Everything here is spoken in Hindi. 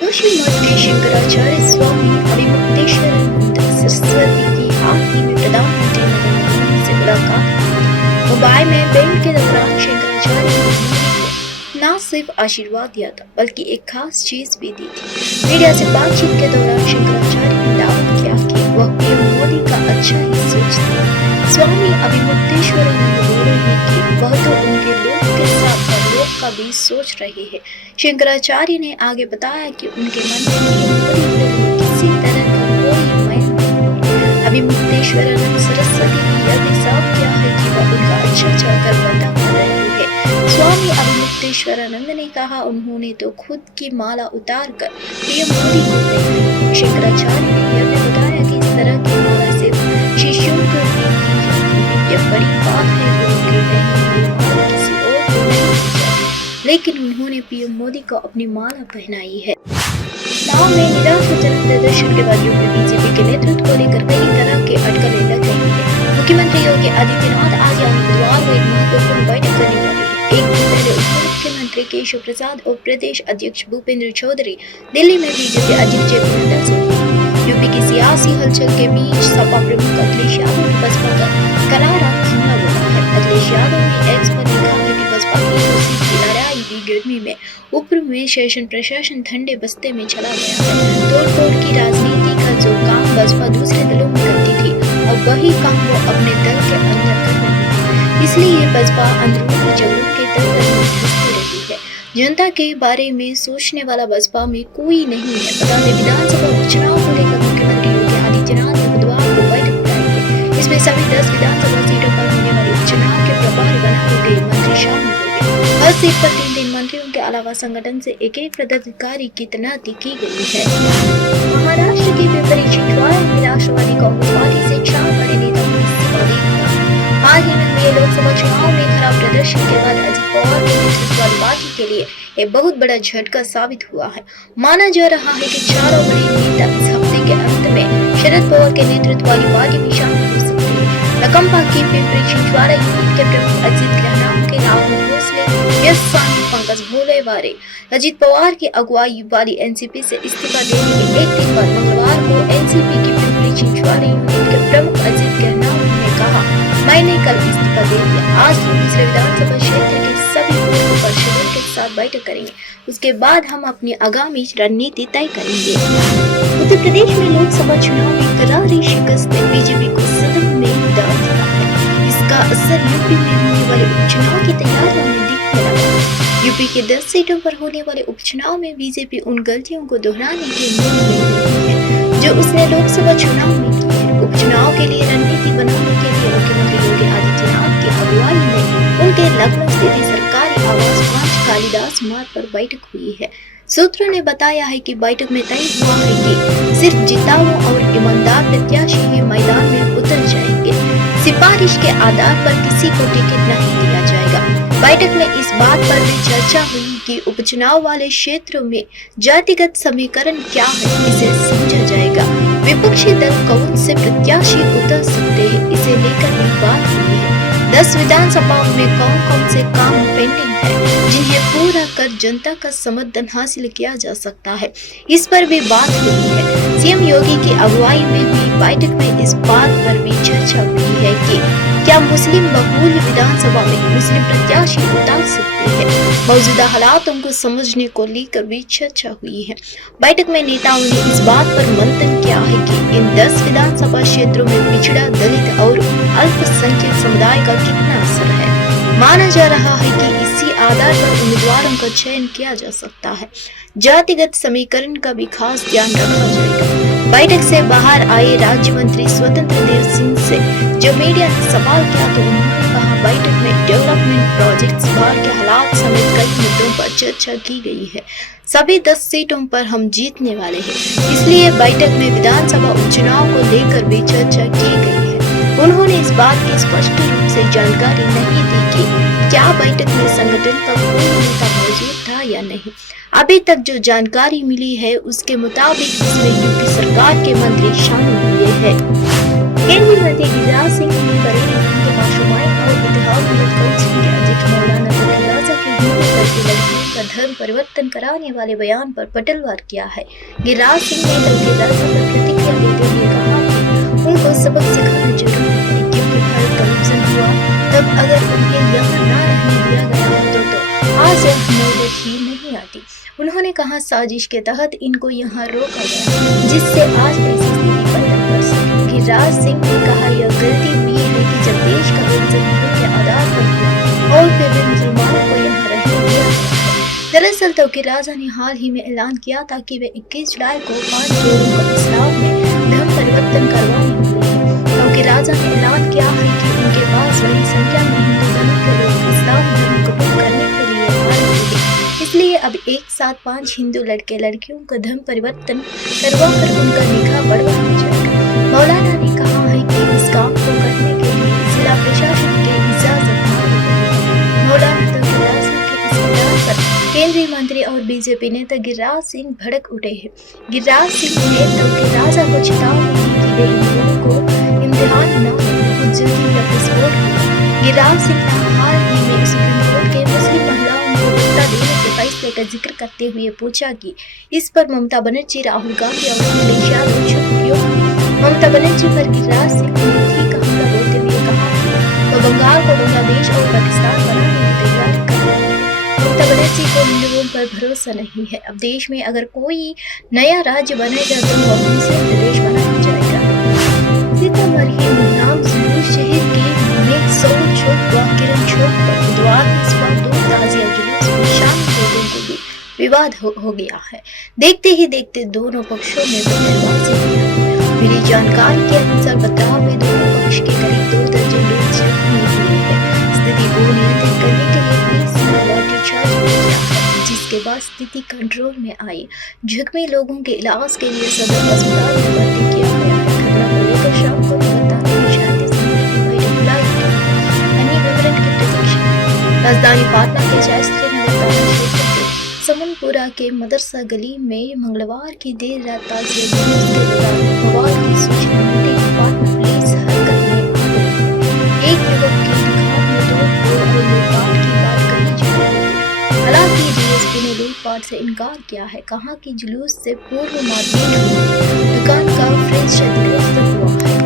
जोशी मठ के शंकराचार्य स्वामी अभिमुक्तेश्वरानंद सरस्वती की हाल ही में प्रधानमंत्री नरेंद्र मोदी से मुलाकात। मुंबई में बैंड के दौरान शंकराचार्य ने मोदी को न सिर्फ आशीर्वाद दिया था बल्कि एक खास चीज भी दी थी। मीडिया से बातचीत के दौरान शंकराचार्य ने दावा किया कि वह पीएम मोदी का अच्छा ही सोचते हैं। स्वामी अभिमुक्तेश्वरानंद बोल रहे हैं कि वह तो उनके लोग के साथ लोग का भी सोच रहे हैं। शंकराचार्य ने आगे बताया कि उनके मन में पीएम मोदी के लिए किसी तरह का कोई मैल नहीं है। अभिमुक्तेश्वरानंद सरस्वती ने यह भी साफ किया है कि वह उनका अच्छा चाहकर वर्ता कर रहे हैं। स्वामी अभिमुक्तेश्वरानंद ने कहा उन्होंने तो खुद की माला उतार कर पीएम मोदी को पहनाई है। शंकराचार्य ने यह भी बताया कि इस तरह की माला सिर्फ शिष्यों को दी जाती है। यह बड़ी बात है, गुरु की पहनी हुई माला किसी और को नहीं दी जाती, लेकिन उन्होंने पीएम मोदी को अपनी माला पहनाई है। गाँव में निराशाजनक प्रदर्शन के बाद यूपी बीजेपी के नेतृत्व को लेकर कई तरह के अटकलें लग रही है। मुख्यमंत्री योगी आदित्यनाथ आज यानी बुधवार को एक महत्वपूर्ण बैठक करने वाले हैं। एक दिन पहले उप मुख्यमंत्री केशव प्रसाद और प्रदेश अध्यक्ष भूपेंद्र चौधरी दिल्ली में बीजेपी अध्यक्ष जेपी नड्डा से मिले। यूपी की सियासी हलचल के बीच सपा प्रमुख अखिलेश यादव ने बसपा का करारा हमला बोला है। अखिलेश यादव ने एक्स पर लिखा है कि बसपा की सीट की लड़ाई भी गर्मी में ऊपर में शासन प्रशासन ठंडे बस्ते में चला गया है। तोड़-फोड़ की राजनीति का जो काम बसपा दूसरे दलों में करती थी, अब वही काम वो अपने दल के अंदर कर रही है। इसलिए बसपा अंदरूनी झगड़ों के दलदल में धंसती रही है। जनता के बारे में सोचने वाला बसपा में कोई नहीं है। बता दें, विधानसभा उपचुनाव को लेकर मुख्यमंत्री योगी आदित्यनाथ ने बुधवार को बैठक बुलाई है। इसमें सभी 10 विधानसभा सीटों पर होने वाले उपचुनाव के प्रभारी बनाए गए मंत्री शामिल होंगे। हर सीट पर 3 मंत्रियों के अलावा संगठन से एक पदाधिकारी की तैनाती की गई है। महाराष्ट्र के पिंपरी चिंचवड में राष्ट्रवादी कांग्रेस पार्टी से 4 बड़े नेताओं ने इस्तीफा दे दिया। हाल ही में हुए लोकसभा चुनाव में खराब प्रदर्शन के बाद अजित पवार के नेतृत्व वाली पार्टी के लिए एक बहुत बड़ा झटका साबित हुआ है। माना जा रहा है कि चारों बड़े नेता इस हफ्ते के अंत में शरद पवार के नेतृत्व वाली पार्टी में शामिल हो सकते हैं। नकम्पा की पिंपरी चिंचवड यूनिट के प्रमुख अजित गहनाम के राहुल भोसले, यश सानी, पंकज भोलेवारे अजित पवार की अगुवाई वाली एनसीपी से इस्तीफा देने के एक दिन बाद मंगलवार को एनसीपी की पिंपरी चिंचवड यूनिट के प्रमुख अजित गहनाम ने कहा, मैंने कल इस्तीफा दे दिया। आज हम दूसरे विधानसभा क्षेत्र के सभी पूर्व पार्षदों के साथ बैठक करेंगे। उसके बाद हम अपनी आगामी रणनीति तय करेंगे। उत्तर प्रदेश में लोकसभा चुनाव में करारी शिकस्त ने बीजेपी को सदन में डाल दिया है। इसका असर यूपी में होने वाले उपचुनाव की तैयारियों में दिखने लगा है। यूपी के 10 सीटों पर होने वाले उपचुनाव में बीजेपी उन गलतियों को दोहराने के मूड में नहीं है जो उसने लोकसभा चुनाव में की है। उपचुनाव के लिए रणनीति बनाने के लिए मुख्यमंत्री योगी आदित्यनाथ की अगुवाई में उनके लखनऊ स्थित सरकारी आवास 5 कालिदास मार्ग पर बैठक हुई है। सूत्रों ने बताया है कि बैठक में तय हुआ है कि सिर्फ जिताऊ और ईमानदार प्रत्याशी ही मैदान में उतर जाएंगे। सिफारिश के आधार पर किसी को टिकट नहीं दिया जाएगा। बैठक में इस बात पर भी चर्चा हुई कि उपचुनाव वाले क्षेत्रों में जातिगत समीकरण क्या है, इसे समझा जाएगा। विपक्षी दल कौन से प्रत्याशी उतर सकते हैं, इसे लेकर भी बात हुई है। 10 विधानसभाओं में कौन से काम पेंडिंग है जिन्हें पूरा कर जनता का समर्थन हासिल किया जा सकता है, इस पर भी बात हुई है। सीएम योगी की अगुवाई में हुई बैठक में इस बात पर भी चर्चा हुई है कि क्या मुस्लिम बहुल विधानसभा में मुस्लिम प्रत्याशी उतार सकते हैं। मौजूदा हालातों को समझने को लेकर भी चर्चा हुई है। बैठक में नेताओं ने इस बात पर मंथन किया है कि इन 10 विधानसभा क्षेत्रों में पिछड़ा, दलित और अल्पसंख्यक समुदाय का कितना असर है। माना जा रहा है कि इसी आधार पर उम्मीदवारों का चयन किया जा सकता है। जातिगत समीकरण का भी खास ध्यान रखा जाएगा। बैठक से बाहर आए राज्य मंत्री स्वतंत्र देव सिंह से जब मीडिया ने सवाल किया तो उन्होंने कहा, बैठक में डेवलपमेंट प्रोजेक्ट्स, बाढ़ के हालात समेत कई मुद्दों पर चर्चा की गई है। सभी 10 सीटों पर हम जीतने वाले हैं, इसलिए बैठक में विधानसभा उपचुनाव को लेकर भी चर्चा की गई है। उन्होंने इस बात की स्पष्ट रूप से जानकारी नहीं दी कि क्या बैठक में संगठन का कोई नेता मौजूद था या नहीं। अभी तक जो जानकारी मिली है उसके मुताबिक इसमें यूपी सरकार के मंत्री शामिल हुए हैं। केंद्रीय मंत्री गिरिराज सिंह ने बरेली के माशूमाइन और इतिहाद मिलत काउंसिल के अध्यक्ष मौलाना फकीर राजा के हिंदू की लड़कियों का धर्म परिवर्तन कराने वाले बयान पर पलटवार किया है। गिरिराज सिंह ने तब राजा पर प्रतिक्रिया देते हुए कहा कि उनको सबक सिखाना जरूरी है, क्योंकि भारत का विभाजन हुआ तब अगर उन्हें यहाँ न रहने दिया गया होता तो आज यह नौबत ही नहीं आती। उन्होंने कहा साजिश के तहत इनको यहाँ रोका गया, जिससे आज ऐसी स्थिति पैदा कर सके। गिरिराज सिंह ने कहा यह गलती हुई है कि जब देश का विभाजन धर्म के आधार पर हुआ और फिर भी मुसलमानों को यहाँ रहने दिया गया। दरअसल तौकीर राजा ने हाल ही में ऐलान किया था कि वे 21 जुलाई को 5 जोड़ों को इस्लाम में धर्म परिवर्तन करवाने वाले हैं। तौकीर राजा ने ऐलान किया है कि उनके पास बड़ी संख्या में हिंदू धर्म के लोग इस्लाम धर्म कबूल करने के लिए आए होंगे, इसलिए अब एक साथ 5 हिंदू लड़के लड़कियों का धर्म परिवर्तन करवाकर उनका निकाह पढ़वाया जाएगा। मौलाना ने कहा है कि इस काम को करने के लिए जिला प्रशासन की इजाजत मांगी गई है। मौलाना तौकीर राजा के इस बयान पर केंद्रीय मंत्री और बीजेपी नेता गिरिराज सिंह भड़क उठे हैं। गिरिराज सिंह ने तौकीर राजा को चेतावनी दी कि वे इन लोगों को इम्तिहान न लें, बहुत जल्दी यह विस्फोट होगा। गिरिराज सिंह ने हाल ही में सुप्रीम कोर्ट के मुस्लिम महिलाओं को वोटा देने के फैसले का जिक्र करते हुए पूछा कि इस पर ममता बनर्जी, राहुल गांधी और अखिलेश यादव चुप क्यों? ममता बनर्जी पर गिरिराज सिंह ने ठीक हमला बोलते हुए कहा कि वह बंगाल को बांग्लादेश और पाकिस्तान बनाने की तैयारी कर रहे हैं। ममता बनर्जी को हिंदुओं पर भरोसा नहीं है। अब देश में अगर कोई नया राज्य बनेगा तो वह मुस्लिम प्रदेश बनाया जाएगा। सीतामढ़ी मुन्नाम जुलूस शहर के मेघसौर चौक व किरण चौक पर बुधवार की सुबह 2 ताजिया जुलूस में शामिल लोगों को भी विवाद हो गया है। देखते ही देखते दोनों पक्षों में बल्लेबाजी हुई। मिली जानकारी के अनुसार बचाव में दोनों पक्ष के करीब 2 दर्जन लोग जख्मी हुए हैं। स्थिति को नियंत्रित करने के लिए पुलिस ने लाठीचार्ज किया है, जिसके बाद स्थिति कंट्रोल में आई। जख्मी लोगों के इलाज के लिए सदर अस्पताल में भर्ती किया गया है। घटना को लेकर शाम को लगातार शांति समिति की बैठक बुलाई गई। अन्य विवरण की प्रतीक्षा। राजधानी पाटना के शास्त्री नगर थाना क्षेत्र के समनपुरा के मदरसा गली में मंगलवार की देर रात ताजिया जुलूस के दौरान बवाल की सूचना मिलते ही पाटना पुलिस हरकत में आ गई। एक युवक की दुकान में तोड़फोड़ और लूटपाट की बात कही जा रही थी। हालांकि डीएसपी ने लूटपाट से इनकार किया है, कहा कि जुलूस से पूर्व मारपीट हुई, दुकान का फ्रिज क्षतिग्रस्त हुआ है।